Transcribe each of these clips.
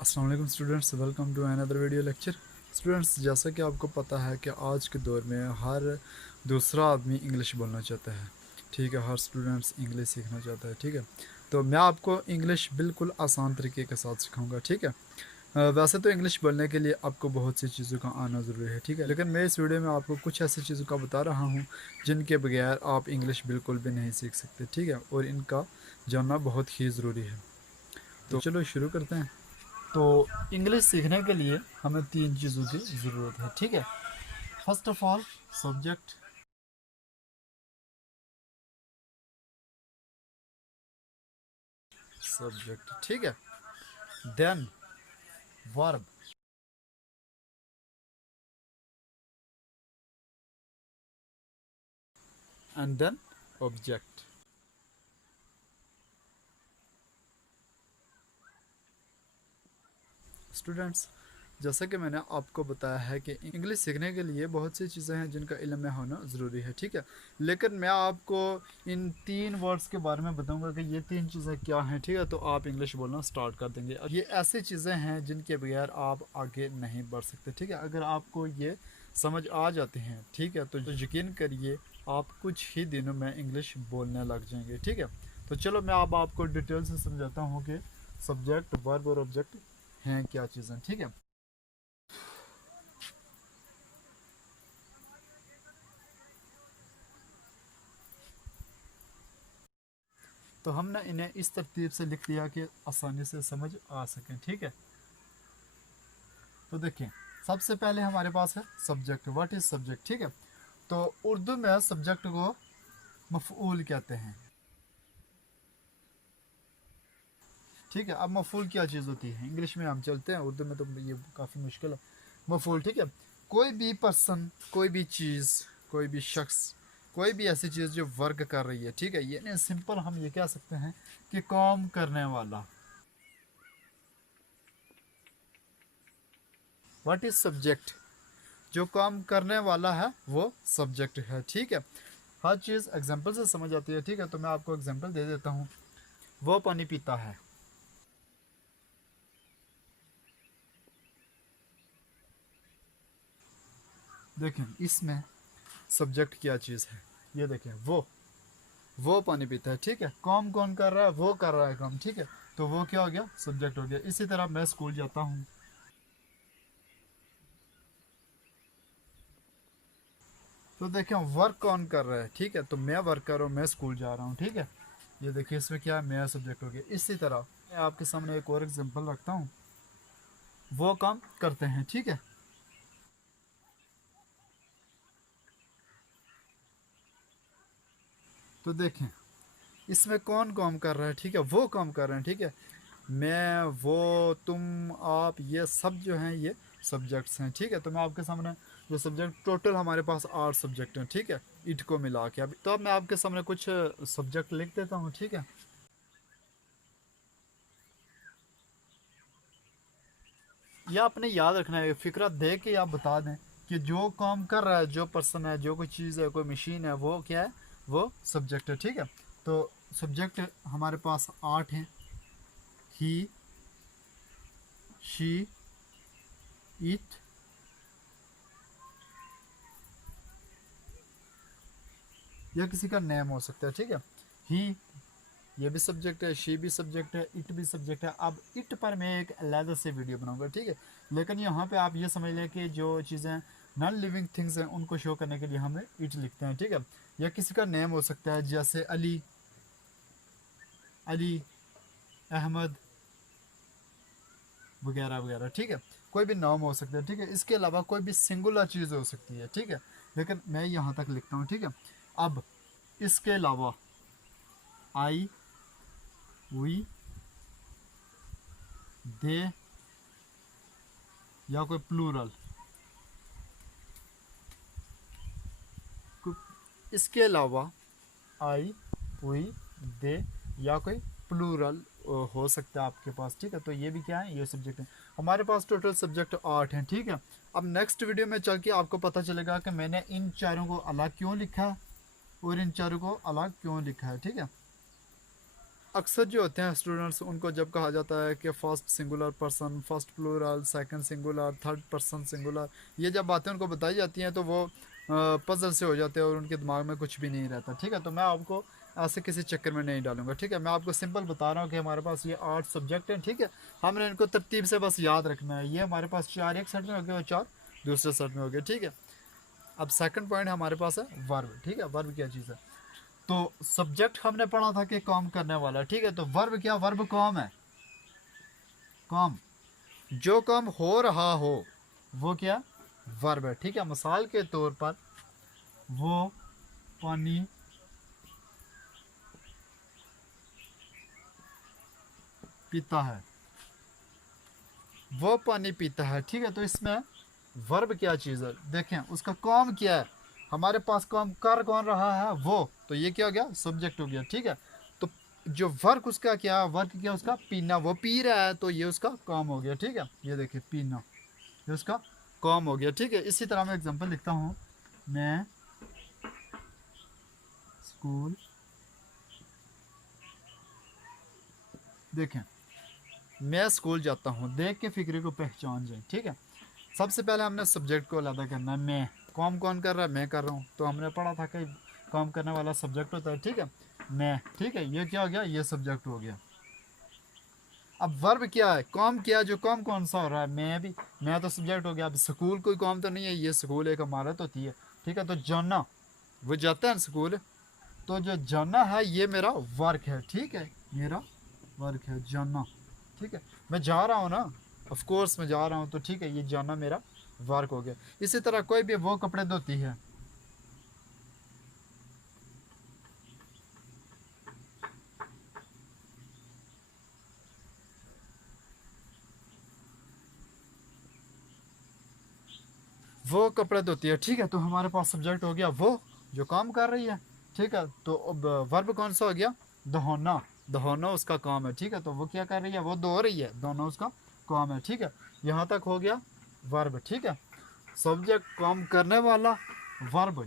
अस्सलाम वालेकुम students, welcome to another video lecture. Students, जैसा कि आपको पता है कि आज के दौर में हर दूसरा आदमी इंग्लिश बोलना चाहता है। ठीक है, हर स्टूडेंट्स इंग्लिश सीखना चाहता है। ठीक है, तो मैं आपको इंग्लिश बिल्कुल आसान तरीके के साथ सिखाऊंगा। ठीक है, वैसे तो इंग्लिश बोलने के लिए आपको बहुत सी चीज़ों का आना ज़रूरी है। ठीक है, लेकिन मैं इस वीडियो में आपको कुछ ऐसी चीज़ों का बता रहा हूँ जिनके बगैर आप इंग्लिश बिल्कुल भी नहीं सीख सकते। ठीक है, और इनका जानना बहुत ही ज़रूरी है। तो चलो शुरू करते हैं। तो इंग्लिश सीखने के लिए हमें तीन चीज़ों की ज़रूरत है। ठीक है, फर्स्ट ऑफ ऑल सब्जेक्ट, ठीक है, then verb, and then object. Students, जैसा कि मैंने आपको बताया है कि इंग्लिश सीखने के लिए बहुत सी चीज़ें हैं जिनका इल्म में होना ज़रूरी है। ठीक है, लेकिन मैं आपको इन तीन वर्ड्स के बारे में बताऊंगा कि ये तीन चीज़ें क्या हैं। ठीक है, तो आप इंग्लिश बोलना स्टार्ट कर देंगे। ये ऐसी चीज़ें हैं जिनके बगैर आप आगे नहीं बढ़ सकते। ठीक है, अगर आपको ये समझ आ जाती हैं, ठीक है, तो यकीन करिए आप कुछ ही दिनों में इंग्लिश बोलने लग जाएंगे। ठीक है, तो चलो मैं अब आपको डिटेल से समझाता हूँ कि सब्जेक्ट, वर्ब और ऑब्जेक्ट हैं क्या चीज़ें। ठीक है, तो हमने इन्हें इस तरतीब से लिख दिया कि आसानी से समझ आ सकें। ठीक है, तो देखिए, सबसे पहले हमारे पास है सब्जेक्ट। What is subject? ठीक है, तो उर्दू में सब्जेक्ट को मफऊल कहते हैं। ठीक है, अब मफूल क्या चीज़ होती है? इंग्लिश में हम चलते हैं, उर्दू में तो ये काफ़ी मुश्किल है। मफूल, ठीक है, कोई भी पर्सन, कोई भी चीज़, कोई भी शख्स, कोई भी ऐसी चीज़ जो वर्क कर रही है। ठीक है, ये नहीं, सिंपल हम ये कह सकते हैं कि काम करने वाला। What is subject? जो काम करने वाला है वो सब्जेक्ट है। ठीक है, हर चीज़ एग्जाम्पल से समझ आती है। ठीक है, तो मैं आपको एग्जाम्पल दे देता हूँ। वो पानी पीता है। देखें, इसमें सब्जेक्ट क्या चीज़ है? ये देखें, वो पानी पीता है। ठीक है, काम कौन कर रहा है? वो कर रहा है काम। ठीक है, तो वो क्या हो गया? सब्जेक्ट हो गया। इसी तरह मैं स्कूल जाता हूँ। तो देखें, वर्क कौन कर रहा है? ठीक है, तो मैं वर्क कर रहा हूँ, मैं स्कूल जा रहा हूँ। ठीक है, ये देखिए, इसमें क्या है? मेरा सब्जेक्ट हो गया। इसी तरह मैं आपके सामने एक और एग्जाम्पल रखता हूँ। वो काम करते हैं। ठीक है, तो देखें, इसमें कौन काम कर रहा है? ठीक है, वो काम कर रहे हैं। ठीक है, मैं, वो, तुम, आप, ये सब जो हैं ये सब्जेक्ट्स हैं। ठीक है, तो मैं आपके सामने जो सब्जेक्ट, टोटल हमारे पास 8 सब्जेक्ट हैं। ठीक है, इट को मिला के। अब तो अब मैं आपके सामने कुछ सब्जेक्ट लिख देता हूँ। ठीक है, यह आपने याद रखना है, फिक्रा दे के आप बता दें कि जो काम कर रहा है, जो पर्सन है, जो कोई चीज़ है, कोई मशीन है, वो क्या है? वो सब्जेक्ट है। ठीक है, तो सब्जेक्ट हमारे पास 8 हैं। ही, शी, इट, या किसी का नेम हो सकता है। ठीक है, ही, ये भी सब्जेक्ट है, शी भी सब्जेक्ट है, इट भी सब्जेक्ट है। अब इट पर मैं एक अलग से वीडियो बनाऊंगा। ठीक है, लेकिन यहाँ पे आप ये समझ लें कि जो चीज़ें नॉन लिविंग थिंग्स हैं उनको शो करने के लिए हमें इट लिखते हैं। ठीक है, या किसी का नेम हो सकता है, जैसे अली, अली, अहमद, वगैरह वगैरह। ठीक है, कोई भी नाम हो सकता है। ठीक है, इसके अलावा कोई भी सिंगुलर चीज़ हो सकती है। ठीक है, लेकिन मैं यहाँ तक लिखता हूँ। ठीक है, अब इसके अलावा आई, वी, दे, या कोई प्लूरल, इसके अलावा आई, वी, दे, या कोई प्लूरल हो सकता है आपके पास। ठीक है, तो ये भी क्या है? ये सब्जेक्ट है। हमारे पास टोटल सब्जेक्ट 8 हैं। ठीक है, अब नेक्स्ट वीडियो में चल के आपको पता चलेगा कि मैंने इन चारों को अलग क्यों लिखा है और इन चारों को अलग क्यों लिखा है। ठीक है, अक्सर जो होते हैं स्टूडेंट्स, उनको जब कहा जाता है कि first singular person, first plural, second singular, third person singular, ये जब बातें उनको बताई जाती हैं तो वो पजल से हो जाते हैं और उनके दिमाग में कुछ भी नहीं रहता। ठीक है, तो मैं आपको ऐसे किसी चक्कर में नहीं डालूंगा। ठीक है, मैं आपको सिंपल बता रहा हूँ कि हमारे पास ये 8 सब्जेक्ट हैं। ठीक है, हमने इनको तरतीब से बस याद रखना है। ये हमारे पास 4 एक सेट में हो गए और 4 दूसरे सेट में हो गए। ठीक है, अब सेकंड पॉइंट हमारे पास है वर्ब। ठीक है, वर्ब क्या चीज़ है? तो सब्जेक्ट हमने पढ़ा था कि काम करने वाला। ठीक है, तो वर्ब क्या? वर्ब काम है, काम, जो काम हो रहा हो वो क्या? वर्ब है। ठीक है, मिसाल के तौर पर वो पानी पीता है, वो पानी पीता है। ठीक है, तो इसमें वर्ब क्या चीज़ है? देखें, उसका काम क्या है? हमारे पास काम कर कौन रहा है? वो, तो ये क्या हो गया? सब्जेक्ट हो गया। ठीक है, तो जो वर्क उसका क्या? वर्क क्या उसका? पीना, वो पी रहा है तो ये उसका काम हो गया। ठीक है, ये देखिए पीना, ये उसका काम हो गया। ठीक है, इसी तरह मैं एग्जांपल लिखता हूँ, मैं स्कूल, देखें मैं स्कूल जाता हूँ, देख के फिक्रे को पहचान जाए। ठीक है, सबसे पहले हमने सब्जेक्ट को अलग करना है। मैं, काम कौन कर रहा है? मैं कर रहा हूँ। तो हमने पढ़ा था कि काम करने वाला सब्जेक्ट होता है। ठीक है, मैं। ठीक है, ये क्या हो गया? ये सब्जेक्ट हो गया। अब वर्ब क्या है? काम क्या है? जो काम कौन सा हो रहा है? मैं भी, मैं तो सब्जेक्ट हो गया। अब स्कूल कोई काम तो नहीं है, ये स्कूल एक इमारत होती है। ठीक है, तो जाना, वो जाता है स्कूल, तो जो जाना है ये मेरा वर्क है। ठीक है, मेरा वर्क है जाना। ठीक है, मैं जा रहा हूँ ना, ऑफ कोर्स मैं जा रहा हूँ, तो ठीक है, ये जाना मेरा वर्क हो गया। इसी तरह कोई भी वो कपड़े धोती है, वो कपड़े धोती है। ठीक है, तो हमारे पास सब्जेक्ट हो गया वो, जो काम कर रही है। ठीक है, तो अब वर्ब कौन सा हो गया? दहोना, दहोना उसका काम है। ठीक है, तो वो क्या कर रही है? वो धो रही है, दोनों उसका काम है। ठीक है, यहाँ तक हो गया वर्ब। ठीक है, सब्जेक्ट काम करने वाला, वर्ब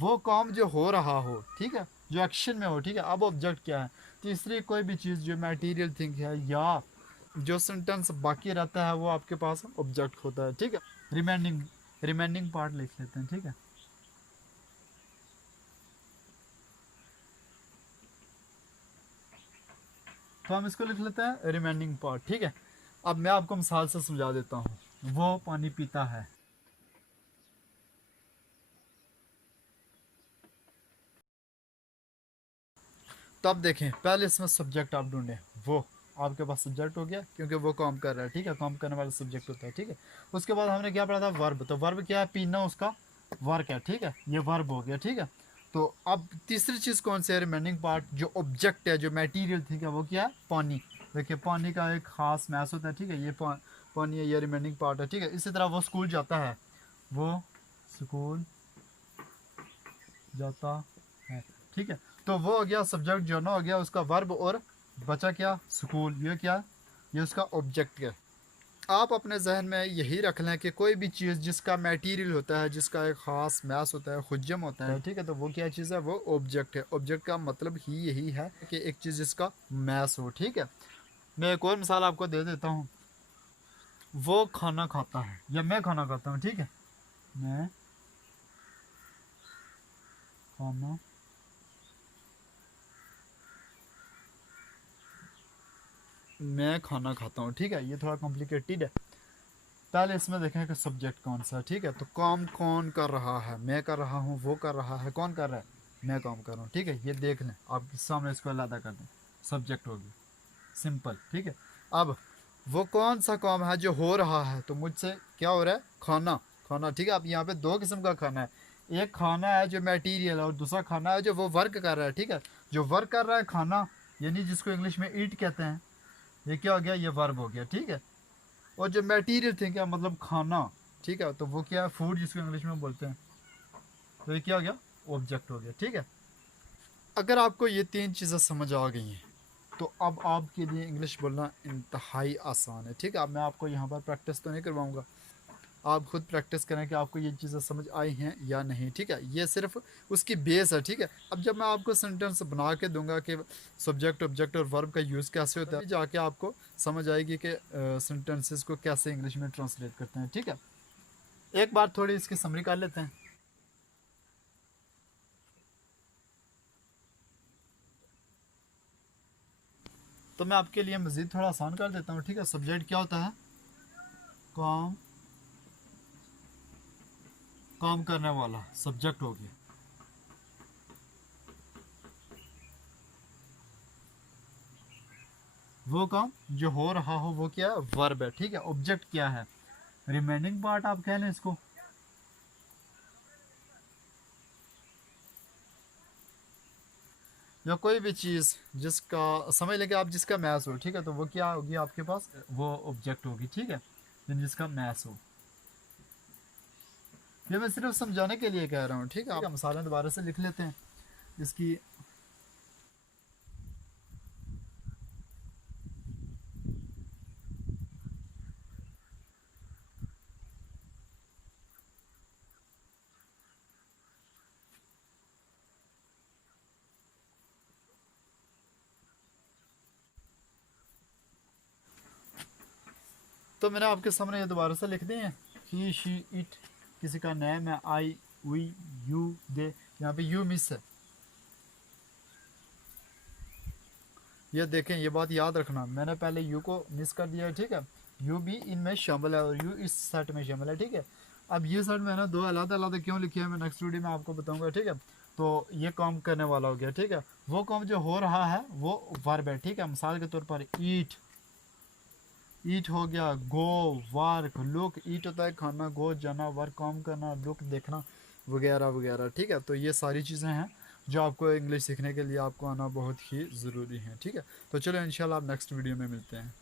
वो काम जो हो रहा हो। ठीक है, जो एक्शन में हो। ठीक है, अब ऑब्जेक्ट क्या है? तीसरी कोई भी चीज़ जो मटेरियल थिंग है या जो सेंटेंस बाकी रहता है वो आपके पास ऑब्जेक्ट होता है। ठीक है, रिमेंडिंग, रिमेंडिंग पार्ट लिख लेते हैं। ठीक है, तो हम इसको लिख लेते हैं रिमेंडिंग पार्ट। ठीक है, अब मैं आपको मिसाल से समझा देता हूँ। वो पानी पीता है, तो अब देखें, पहले इसमें सब्जेक्ट आप ढूंढें। वो, आपके पास सब्जेक्ट हो गया क्योंकि वो काम कर रहा है। ठीक है, काम करने वाला सब्जेक्ट होता है। ठीक है, उसके बाद हमने क्या पढ़ा था? वर्ब। तो वर्ब क्या है? पीना उसका वर्क है। ठीक है, ये वर्ब हो गया। ठीक है, तो अब तीसरी चीज़ कौन सी है? रिमेनिंग पार्ट, जो ऑब्जेक्ट है, जो मटेरियल ठीक है, वो क्या है? पानी। देखिए पानी का एक खास मैस होता है। ठीक है, ये पानी है, ये रिमेनिंग पार्ट है। ठीक है, इसी तरह वो स्कूल जाता है, वो स्कूल जाता है। ठीक है, तो वो हो गया सब्जेक्ट, जो ना हो गया उसका वर्ब, और बचा क्या? स्कूल। ये क्या? ये उसका ऑब्जेक्ट है। आप अपने जहन में यही रख लें कि कोई भी चीज़ जिसका मटेरियल होता है, जिसका एक ख़ास मैस होता है, खुजम होता है। ठीक है, तो वो क्या चीज़ है? वो ऑब्जेक्ट है। ऑब्जेक्ट का मतलब ही यही है कि एक चीज़ जिसका मैस हो। ठीक है, मैं एक और मिसाल आपको दे देता हूँ। वो खाना खाता है, या मैं खाना खाता हूँ। ठीक है, मैं खाना, मैं खाना खाता हूँ। ठीक है, ये थोड़ा कॉम्प्लिकेटेड है। पहले इसमें देखें कि सब्जेक्ट कौन सा है। ठीक है, तो काम कौन कर रहा है? मैं कर रहा हूँ, वो कर रहा है, कौन कर रहा है? मैं काम कर रहा हूँ। ठीक है, ये देख लें, आपके सामने इसको अलग कर दें, सब्जेक्ट होगी, सिंपल। ठीक है, अब वो कौन सा काम है जो हो रहा है? तो मुझसे क्या हो रहा है? खाना, खाना। ठीक है, अब यहाँ पे दो किस्म का खाना है। एक खाना है जो मटेरियल है, और दूसरा खाना है जो वो वर्क कर रहा है। ठीक है, जो वर्क कर रहा है खाना, यानी जिसको इंग्लिश में ईट कहते हैं, ये क्या हो गया? ये वर्ब हो गया। ठीक है, और जो मटेरियल थे क्या, मतलब खाना। ठीक है, तो वो क्या है? फूड, जिसको इंग्लिश में बोलते हैं, तो ये क्या हो गया? ऑब्जेक्ट हो गया। ठीक है, अगर आपको ये तीन चीज़ें समझ आ गई हैं तो अब आपके लिए इंग्लिश बोलना इंतहाई आसान है। ठीक है, अब मैं आपको यहाँ पर प्रैक्टिस तो नहीं करवाऊँगा, आप खुद प्रैक्टिस करें कि आपको ये चीज़ें समझ आई हैं या नहीं, ठीक है। ये सिर्फ उसकी बेस है, ठीक है। अब जब मैं आपको सेंटेंस बना के दूंगा कि सब्जेक्ट ऑब्जेक्ट और वर्ब का यूज़ कैसे होता है, जाके आपको समझ आएगी कि सेंटेंसेस को कैसे इंग्लिश में ट्रांसलेट करते हैं, ठीक है। एक बार थोड़ी इसकी समरी कर लेते हैं। तो मैं आपके लिए मज़ीद थोड़ा आसान कर देता हूँ, ठीक है। सब्जेक्ट क्या होता है? काम, काम करने वाला सब्जेक्ट हो गया। वो काम जो हो रहा हो वो क्या है? वर्ब है, ठीक है। ऑब्जेक्ट क्या है? रिमेनिंग पार्ट आप कह लें इसको। या कोई भी चीज़ जिसका समझ लें कि आप जिसका मैच हो, ठीक है, तो वो क्या होगी आपके पास? वो ऑब्जेक्ट होगी, ठीक है, जिसका मैच हो। ये मैं सिर्फ समझाने के लिए कह रहा हूँ, ठीक है। आप मिसालें दोबारा से लिख लेते हैं इसकी। तो मैंने आपके सामने ये दोबारा से लिख दिए हैं। ही, शी, इट, किसी का नेम है। आई, वी, यू, दे। यहाँ पे यू मिस है। ये देखें, ये बात याद रखना, मैंने पहले यू को मिस कर दिया है, ठीक है। यू भी इनमें शामिल है और यू इस सेट में शामिल है, ठीक है। अब ये सेट मैंने दो अलग अलग क्यों लिखे हैं, मैं नेक्स्ट वीडियो में आपको बताऊंगा, ठीक है। तो ये काम करने वाला हो गया, ठीक है। वो काम जो हो रहा है वो वर्ब है, ठीक है। मिसाल के तौर पर ईट, ईट हो गया। गो, वर्क, लुक। ईट होता है खाना, गो जाना, वर्क काम करना, लुक देखना, वगैरह वगैरह, ठीक है। तो ये सारी चीज़ें हैं जो आपको इंग्लिश सीखने के लिए आपको आना बहुत ही ज़रूरी है, ठीक है। तो चलो इंशाल्लाह आप नेक्स्ट वीडियो में मिलते हैं।